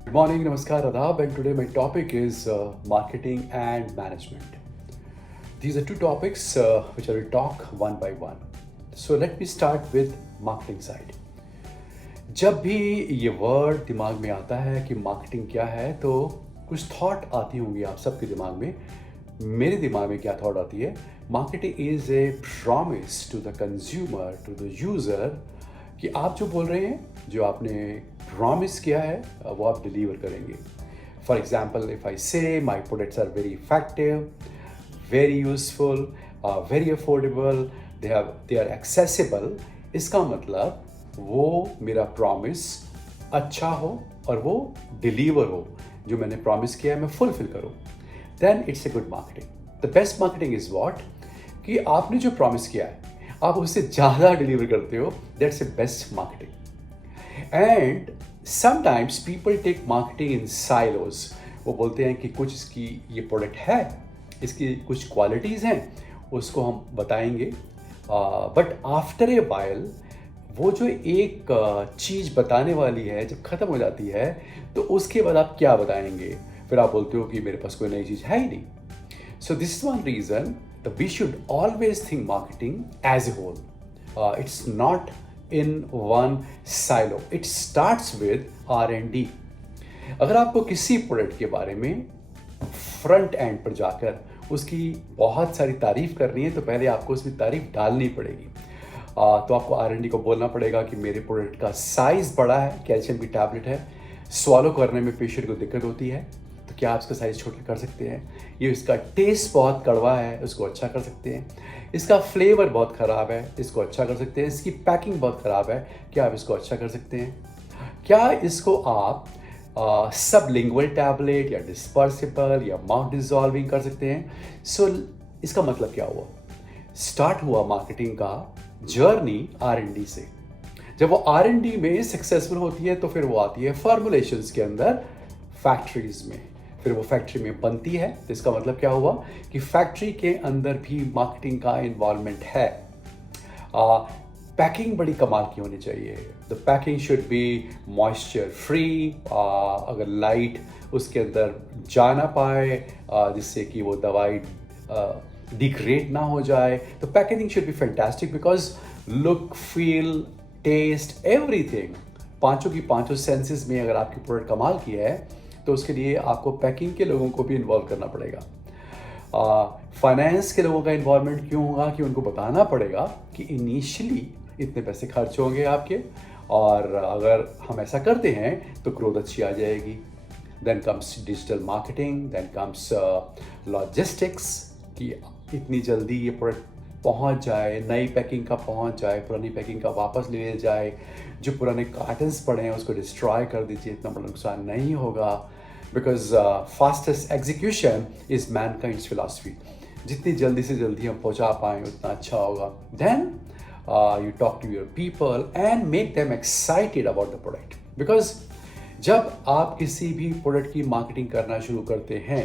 Good morning, Namaskar, Adab, and today my topic is marketing and management. These are two topics which I will talk one by one. So let me start with marketing side. जब भी ये word दिमाग में आता है कि marketing क्या है तो कुछ थॉट आती होंगी आप सबके दिमाग में। मेरे दिमाग में क्या थॉट आती है? Marketing is a promise to the consumer, to the user कि आप जो बोल रहे हैं, जो आपने प्रॉमिस किया है वो आप डिलीवर करेंगे। For example, if I say my products are very effective, very useful, very affordable, they are accessible, इसका मतलब वो मेरा प्रॉमिस अच्छा हो और वो डिलीवर हो, जो मैंने प्रॉमिस किया है मैं फुलफिल करूँ। Then it's a good marketing. The best marketing is what कि आपने जो प्रॉमिस किया है आप उससे ज़्यादा डिलीवर करते हो। That's a best marketing. And sometimes people take marketing in silos. वो बोलते हैं कि कुछ इसकी ये प्रोडक्ट है, इसकी कुछ क्वालिटीज़ हैं, उसको हम बताएंगे, बट आफ्टर ए वाइल वो जो एक चीज़ बताने वाली है जब ख़त्म हो जाती है तो उसके बाद आप क्या बताएंगे? फिर आप बोलते हो कि मेरे पास कोई नई चीज़ है ही नहीं। So this is one reason that we should always think marketing as a whole. It's not in one silo. It starts with R&D. अगर आपको किसी प्रोडक्ट के बारे में फ्रंट एंड पर जाकर उसकी बहुत सारी तारीफ करनी है तो पहले आपको उसमें तारीफ डालनी पड़ेगी। तो आपको R&D को बोलना पड़ेगा कि मेरे प्रोडक्ट का साइज़ बड़ा है, कैल्शियम की टैबलेट है, स्वॉलो करने में पेशेंट को दिक्कत होती है, तो क्या आप इसका साइज़ छोटा कर सकते हैं? ये इसका टेस्ट बहुत कड़वा है, उसको अच्छा कर सकते हैं। इसका फ्लेवर बहुत ख़राब है, इसको अच्छा कर सकते हैं। इसकी पैकिंग बहुत ख़राब है, क्या आप इसको अच्छा कर सकते हैं? क्या इसको आप सबलिंगुअल टैबलेट या डिस्पर्सिबल या माउथ डिजॉल्विंग कर सकते हैं? सो इसका मतलब क्या हुआ? स्टार्ट हुआ मार्केटिंग का जर्नी R&D से। जब वो R&D में सक्सेसफुल होती है तो फिर वो आती है फॉर्मुलेशंस के अंदर, फैक्ट्रीज में। फिर वो फैक्ट्री में बनती है तो इसका मतलब क्या हुआ कि फैक्ट्री के अंदर भी मार्केटिंग का इन्वॉल्वमेंट है। पैकिंग बड़ी कमाल की होनी चाहिए। The packing should be moisture free, अगर लाइट उसके अंदर जा ना पाए जिससे कि वो दवाई डिग्रेड ना हो जाए, तो packaging should be fantastic because look, feel, taste, everything, पांचों की पांचों सेंसेस में अगर आपकी प्रोडक्ट कमाल की है तो उसके लिए आपको पैकिंग के लोगों को भी इन्वॉल्व करना पड़ेगा। फाइनेंस के लोगों का इन्वॉल्वमेंट क्यों होगा कि उनको बताना पड़ेगा कि इनिशियली इतने पैसे खर्च होंगे आपके, और अगर हम ऐसा करते हैं तो ग्रोथ अच्छी आ जाएगी। Then comes digital marketing, then comes logistics कि इतनी जल्दी ये प्रोडक्ट पहुंच जाए, नई पैकिंग का पहुंच जाए, पुरानी पैकिंग का वापस ले जाए, जो पुराने कार्टन्स पड़े हैं उसको डिस्ट्रॉय कर दीजिए, इतना बड़ा नुकसान नहीं होगा। Because fastest execution is mankind's philosophy. जितनी जल्दी से जल्दी हम पहुंचा पाएँ उतना अच्छा होगा। Then you talk to your people and make them excited about the product. Because जब आप किसी भी प्रोडक्ट की मार्केटिंग करना शुरू करते हैं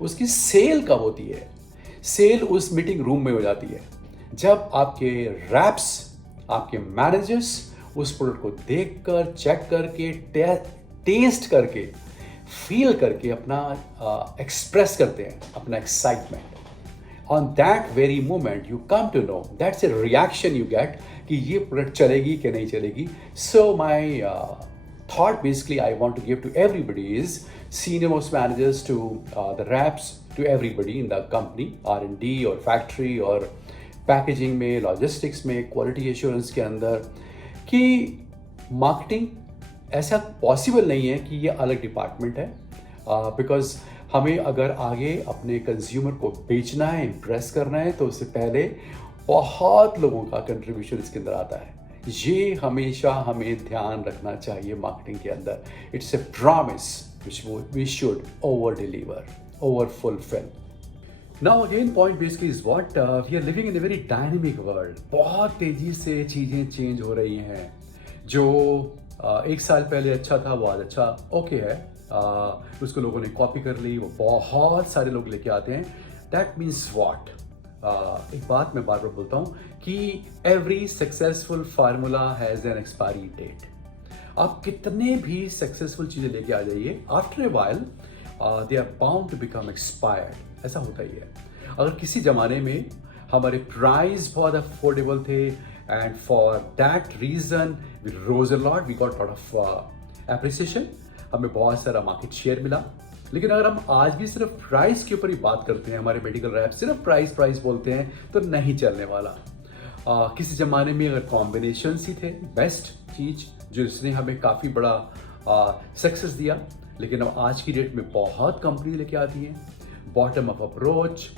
उसकी सेल कब होती है? सेल उस मीटिंग रूम में हो जाती है जब आपके रैप्स, आपके मैनेजर्स उस प्रोडक्ट को देखकर, चेक करके, टेस्ट करके, फील करके अपना एक्सप्रेस करते हैं अपना excitement. On that very moment you come to know, that's a reaction you get कि ये प्रोडक्ट चलेगी कि नहीं चलेगी। सो माई thought basically I want to give to everybody is senior most managers to the reps, to everybody in the company, R&D और factory और packaging में, logistics में, quality assurance के अंदर, कि marketing ऐसा possible नहीं है कि ये अलग डिपार्टमेंट है। बिकॉज हमें अगर आगे अपने कंज्यूमर को बेचना है, इम्प्रेस करना है, तो उससे पहले बहुत लोगों का कंट्रीब्यूशन इसके अंदर आता है। ये हमेशा हमें ध्यान रखना चाहिए मार्केटिंग के अंदर। It's a promise which we should over deliver, over fulfill. Now again point basically is what we are living in a very dynamic world. बहुत तेजी से चीज़ें चेंज हो रही हैं। जो एक साल पहले अच्छा था वो आज अच्छा ओके है, उसको लोगों ने कॉपी कर ली, वो बहुत सारे लोग लेके आते हैं। That means what? एक बात मैं बार बार बोलता हूँ कि every successful formula has an expiry date. आप कितने भी सक्सेसफुल चीजें लेके आ जाइए, after a while they are bound to become expired. ऐसा होता ही है। अगर किसी जमाने में हमारे प्राइस बहुत अफोर्डेबल थे and for that reason we rose a lot, we got lot of appreciation, हमें बहुत सारा मार्केट शेयर मिला। लेकिन अगर हम आज भी सिर्फ प्राइस के ऊपर ही बात करते हैं, हमारे मेडिकल रैप सिर्फ प्राइस प्राइस बोलते हैं, तो नहीं चलने वाला। किसी जमाने में अगर कॉम्बिनेशन ही थे बेस्ट चीज जो इसने हमें काफी बड़ा सक्सेस दिया, लेकिन अब आज की डेट में बहुत कंपनी लेके आती हैं बॉटम अप अप्रोच,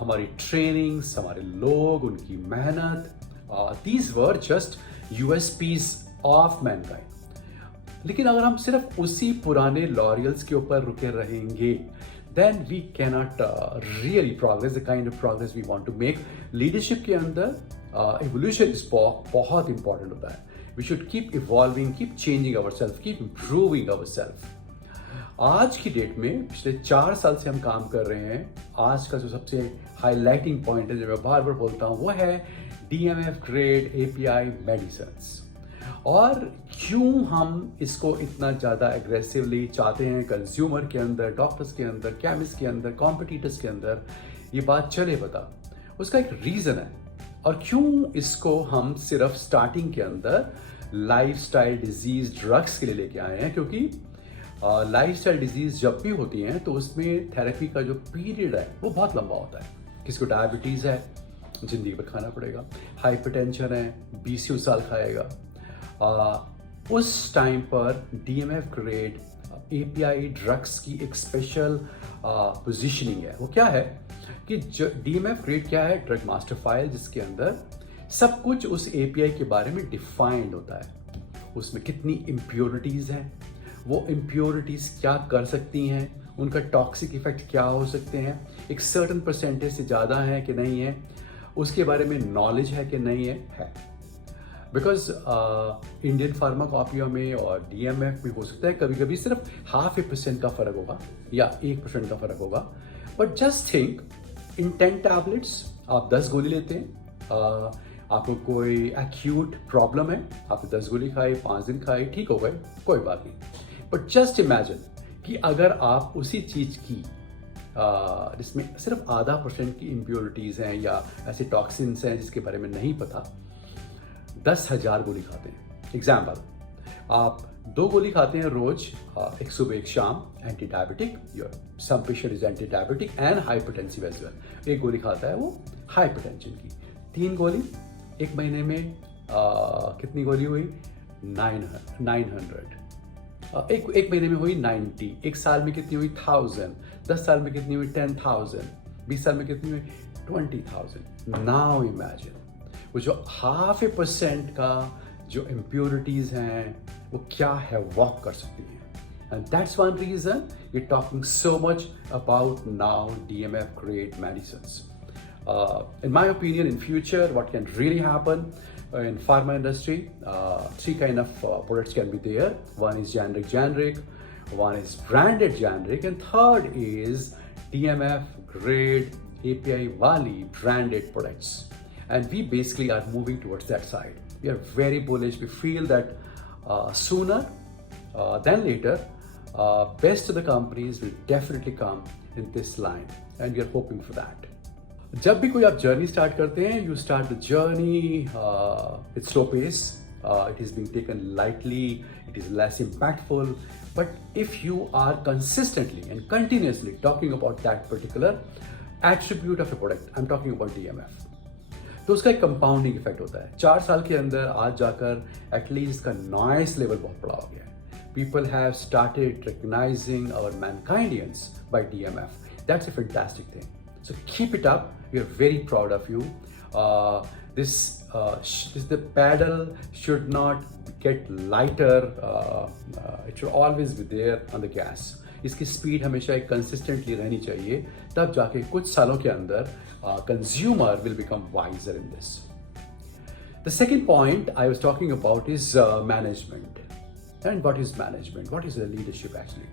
हमारी ट्रेनिंग्स, हमारे लोग, उनकी मेहनत, these were just USPs of Mankind. लेकिन अगर हम सिर्फ उसी पुराने लॉरियल्स के ऊपर रुके रहेंगे, then we cannot really progress the kind of progress we want to make. Leadership के अंदर evolution is बहुत important होता है। We should keep evolving, keep changing ourselves, keep improving ourselves. आज की डेट में पिछले 4 साल से हम काम कर रहे हैं। आज का जो सबसे हाईलाइटिंग पॉइंट है जो मैं बार बार बोलता हूँ वो है DMF ग्रेड API मेडिसिन्स। और क्यों हम इसको इतना ज़्यादा एग्रेसिवली चाहते हैं कंज्यूमर के अंदर, डॉक्टर्स के अंदर, केमिस्ट के अंदर, कॉम्पिटिटर्स के अंदर, ये बात चले बता। उसका एक रीज़न है। और क्यों इसको हम सिर्फ स्टार्टिंग के अंदर लाइफस्टाइल डिजीज ड्रग्स के लिए लेके आए हैं, क्योंकि लाइफस्टाइल डिजीज जब भी होती हैं तो उसमें थेरेपी का जो पीरियड है वो बहुत लंबा होता है। किसी को डायबिटीज़ है, जिंदगी भर खाना पड़ेगा। हाइपरटेंशन है, 20 साल खाएगा। उस टाइम पर DMF ग्रेड API ड्रग्स की एक स्पेशल पोजीशनिंग है। वो क्या है कि DMF ग्रेड क्या है? ड्रग मास्टर फाइल, जिसके अंदर सब कुछ उस API के बारे में डिफाइंड होता है। उसमें कितनी इम्प्योरिटीज़ हैं, वो इम्प्योरिटीज़ क्या कर सकती हैं, उनका टॉक्सिक इफेक्ट क्या हो सकते हैं, एक सर्टन परसेंटेज से ज़्यादा है कि नहीं है, उसके बारे में नॉलेज है कि नहीं है। बिकॉज इंडियन फार्माकॉपियों में और DMF में हो सकता है कभी कभी सिर्फ 0.5% का फर्क होगा या 1% का फर्क होगा। But just think, in 10 tablets आप 10 गोली लेते हैं। आपको कोई एक्यूट प्रॉब्लम है, आपने 10 गोली खाई, 5 दिन खाई, ठीक हो गए, कोई बात नहीं। बट जस्ट इमेजिन कि अगर आप उसी चीज़ की जिसमें सिर्फ 0.5% की इम्प्योरिटीज़ हैं या ऐसे टॉक्सिन्स हैं जिसके बारे में नहीं पता, 10,000 गोली खाते हैं। एग्जाम्पल, आप 2 गोली खाते हैं रोज, एक सुबह एक शाम, anti diabetic, your some patient is anti diabetic and hypertensive as well. एक गोली खाता है वो हाइपरटेंशन की। 3 गोली, एक महीने में कितनी गोली हुई? 900। एक महीने में हुई 90। एक साल में कितनी हुई? 1000। 10 साल में कितनी हुई? 10,000। 20 साल में कितनी हुई? 20,000। नाउ इमेजिन वो जो 0.5% का जो इम्प्योरिटीज हैं वो क्या है वॉक कर सकती हैं। And that's one reason we talking so much about now DMF grade medicines. In my opinion, in future, what can really happen in pharma industry, 3 kind of products can be there. One is generic, one is branded generic, and third is DMF grade API wali branded products. And we basically are moving towards that side. We are very bullish. We feel that sooner than later, best of the companies will definitely come in this line, and we are hoping for that. जब भी कोई आप journey start करते हैं, you start the journey with slow pace, it is being taken lightly, it is less impactful, but if you are consistently and continuously talking about that particular attribute of a product, I am talking about DMF, तो उसका एक compounding effect होता है। 4 साल के अंदर आज जाकर एटलीस्ट का नॉइस लेवल बहुत बड़ा हो गया है। People have started recognising our Mankindians by DMF. That's a fantastic thing. So keep it up. We are very proud of you. The paddle should not get lighter. It should always be there on the gas. इसकी speed हमेशा एक consistently रहनी चाहिए, तब जाके कुछ सालों के अंदर consumer will become wiser in this. The second point I was talking about is management. And what is management? What is the leadership actually?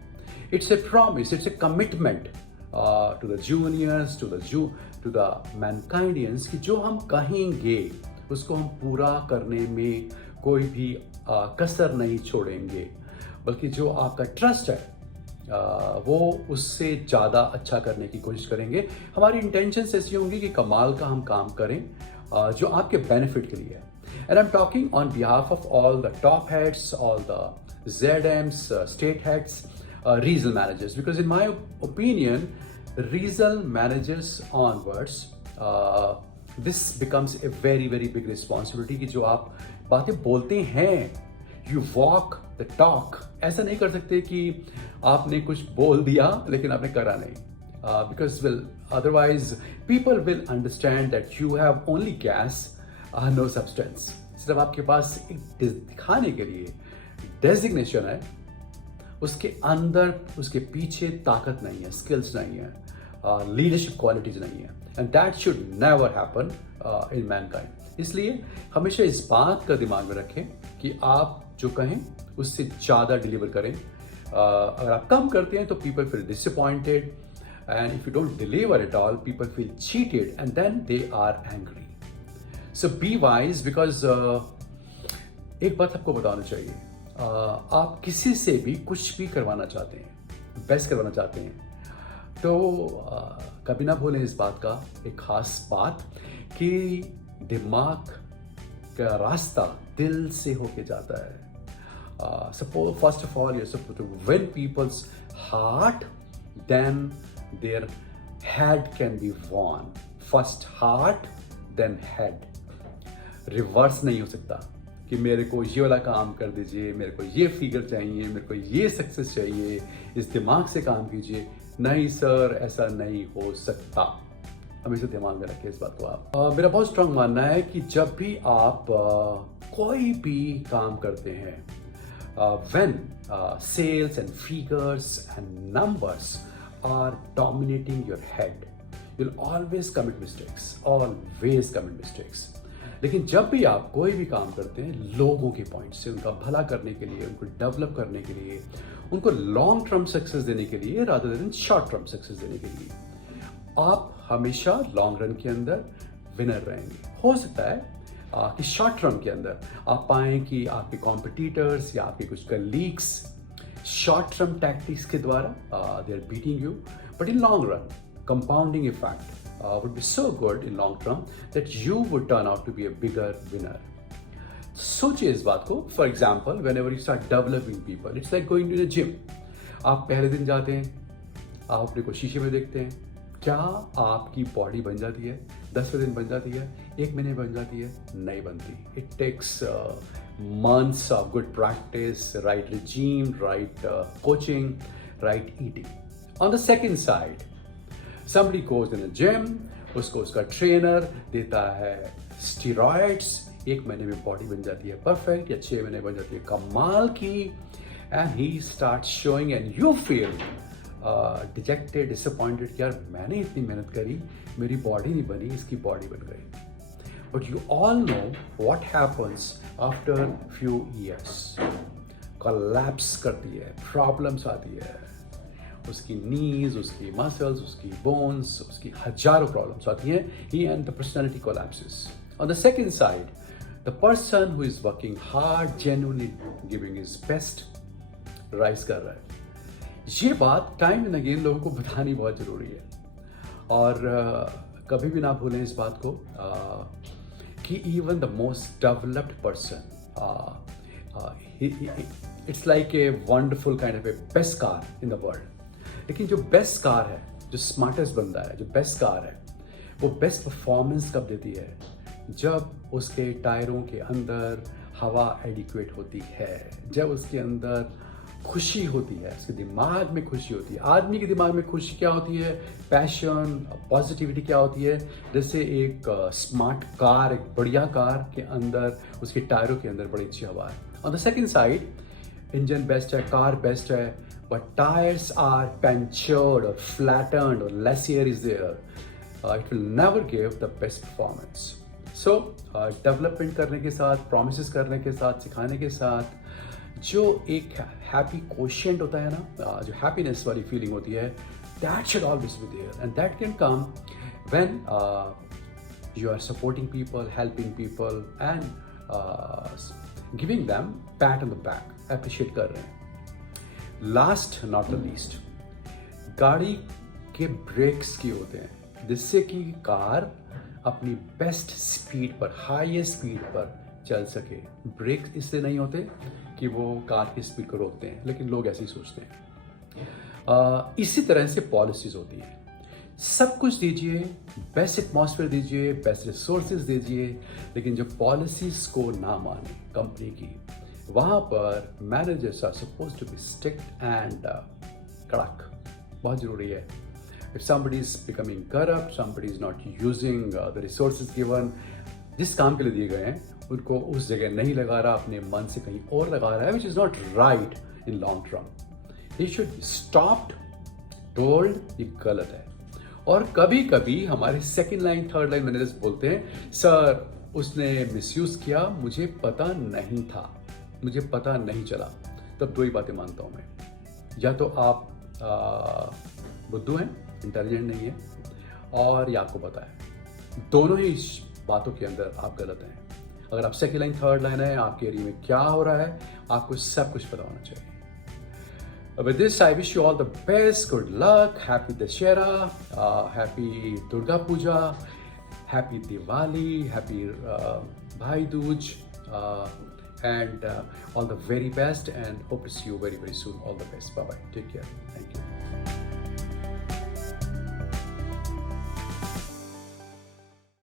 It's a promise. It's a commitment. To the juniors, to the mankindians, कि जो हम कहेंगे उसको हम पूरा करने में कोई भी कसर नहीं छोड़ेंगे, बल्कि जो आपका ट्रस्ट है वो उससे ज़्यादा अच्छा करने की कोशिश करेंगे। हमारी इंटेंशंस ऐसी होंगी कि कमाल का हम काम करें जो आपके बेनिफिट के लिए है। And I am talking on behalf of all the top heads, all the ZMs, state heads, regional managers, because in my opinion, regional managers onwards, this becomes a very very big responsibility कि जो आप बातें बोलते हैं, you walk the talk। ऐसा नहीं कर सकते कि आपने कुछ बोल दिया लेकिन आपने करा नहीं, because well otherwise people will understand that you have only gas, no substance। सिर्फ आपके पास एक दिखाने के लिए डेजिग्नेशन है, उसके अंदर उसके पीछे ताकत नहीं है, स्किल्स नहीं है, लीडरशिप क्वालिटीज नहीं है, and that should never happen in Mankind. इसलिए हमेशा इस बात का दिमाग में रखें कि आप जो कहें उससे ज़्यादा डिलीवर करें। अगर आप कम करते हैं तो people feel disappointed, and if you don't deliver at all people feel cheated and then they are angry. So be wise, because एक बात आपको बताना चाहिए, आप किसी से भी कुछ भी करवाना चाहते हैं, बेस्ट करवाना चाहते हैं, तो कभी ना भूलें इस बात का, एक खास बात, कि दिमाग का रास्ता दिल से होके जाता है। Suppose first of all you suppose to win people's heart, then their head can be won. First heart then head, reverse नहीं हो सकता कि मेरे को ये वाला काम कर दीजिए, मेरे को ये फिगर चाहिए, मेरे को ये सक्सेस चाहिए, इस दिमाग से काम कीजिए। नहीं सर, ऐसा नहीं हो सकता। हमेशा दिमाग में रखिए इस बात को आप। मेरा बहुत स्ट्रांग मानना है कि जब भी आप कोई भी काम करते हैं, when sales and figures and numbers are dominating your head, you will always commit mistakes, always commit mistakes. लेकिन जब भी आप कोई भी काम करते हैं लोगों के पॉइंट से, उनका भला करने के लिए, उनको डेवलप करने के लिए, उनको लॉन्ग टर्म सक्सेस देने के लिए rather than short term success देने के लिए, आप हमेशा लॉन्ग रन के अंदर विनर रहेंगे। हो सकता है कि शॉर्ट टर्म के अंदर आप पाएं कि आपके कॉम्पिटिटर्स या आपके कुछ कलीग्स शॉर्ट टर्म टैक्टिक्स के द्वारा they are beating you, but in long run compounding effect would be so good in long term that you would turn out to be a bigger winner. सोचिए इस बात को। For example, whenever you start developing people, it's like going to the gym। आप पहले दिन जाते हैं, आप अपने को शीशे में देखते हैं, क्या आपकी बॉडी बन जाती है? 10वें दिन बन जाती है, 1 महीने बन जाती है? नहीं बनती। It takes months of good practice, right regime, right coaching, right eating. On the second side, somebody goes in a gym, उसको उसका ट्रेनर देता है स्टीरॉइड्स, 1 महीने में बॉडी बन जाती है परफेक्ट, या 6 महीने बन जाती है कमाल की, and he start showing and you feel dejected, disappointed कि यार मैंने इतनी मेहनत करी, मेरी बॉडी नहीं बनी, इसकी बॉडी बन गई। But you all know what happens after few years. Collapse करती है, प्रॉब्लम्स आती है, उसकी नीज, उसकी मसल्स, उसकी बोन्स, उसकी हजारों प्रॉब्लम्स आती हैं, he and the personality collapses. On the second side, the person who is working hard, genuinely giving his best, rise कर रहा है। ये बात टाइम एंड अगेन लोगों को बतानी बहुत जरूरी है, और कभी भी ना भूलें इस बात को कि even the most developed person, it's like a wonderful kind of A best car in the world. लेकिन जो बेस्ट कार है, जो स्मार्टेस्ट बंदा है, जो बेस्ट कार है, वो बेस्ट परफॉर्मेंस कब देती है? जब उसके टायरों के अंदर हवा एडिक्वेट होती है, जब उसके अंदर खुशी होती है, उसके दिमाग में खुशी होती है। आदमी के दिमाग में खुशी क्या होती है? पैशन, पॉजिटिविटी क्या होती है? जैसे एक स्मार्ट कार, एक बढ़िया कार के अंदर, उसके टायरों के अंदर बड़ी अच्छी हवा है। On the second side, engine best है, कार बेस्ट है, but tires are punctured or flattened or less air is there, it will never give the best performance. So development करने के साथ, promises करने के साथ, सिखाने के साथ, जो एक happy quotient होता है ना, जो happiness वाली feeling होती है, that should always be there, and that can come when you are supporting people, helping people, and giving them PAT on the back, appreciate कर रहे हैं। लास्ट नॉट द लीस्ट, गाड़ी के ब्रेक्स की होते हैं जिससे कि कार अपनी बेस्ट स्पीड पर, हाईएस्ट स्पीड पर चल सके। ब्रेक इसलिए नहीं होते कि वो कार की स्पीड को रोकते हैं, लेकिन लोग ऐसे ही सोचते हैं। इसी तरह से पॉलिसीज होती है, सब कुछ दीजिए, बेस्ट एटमॉस्फेयर दीजिए, बेस्ट रिसोर्सेज दीजिए, लेकिन जब पॉलिसीज को ना माने कंपनी की, वहाँ पर managers are suppose to be strict and कड़क। बहुत ज़रूरी है। If somebody is becoming corrupt, somebody is not using the resources given, जिस काम के लिए दिए गए हैं उनको उस जगह नहीं लगा रहा, अपने मन से कहीं और लगा रहा है, which is not right in long term. He should be stopped, told, ये गलत है। और कभी कभी हमारे second line, third line managers बोलते हैं, सर उसने मिसयूज किया, मुझे पता नहीं था, मुझे पता नहीं चला। तब दो ही बातें मानता हूँ मैं, या तो आप बुद्धू हैं, इंटेलिजेंट नहीं है, और या आपको पता है। दोनों ही बातों के अंदर आप गलत हैं। अगर आप सेकंड लाइन, थर्ड लाइन है, आपके एरिया में क्या हो रहा है, आपको सब कुछ पता होना चाहिए। With this, I wish you all the best, good luck, happy Dashera, happy Durga Puja, happy Diwali, happy Bhai Dooj, and all the very best, and hope to see you very, very soon. All the best. Bye-bye. Take care. Thank you.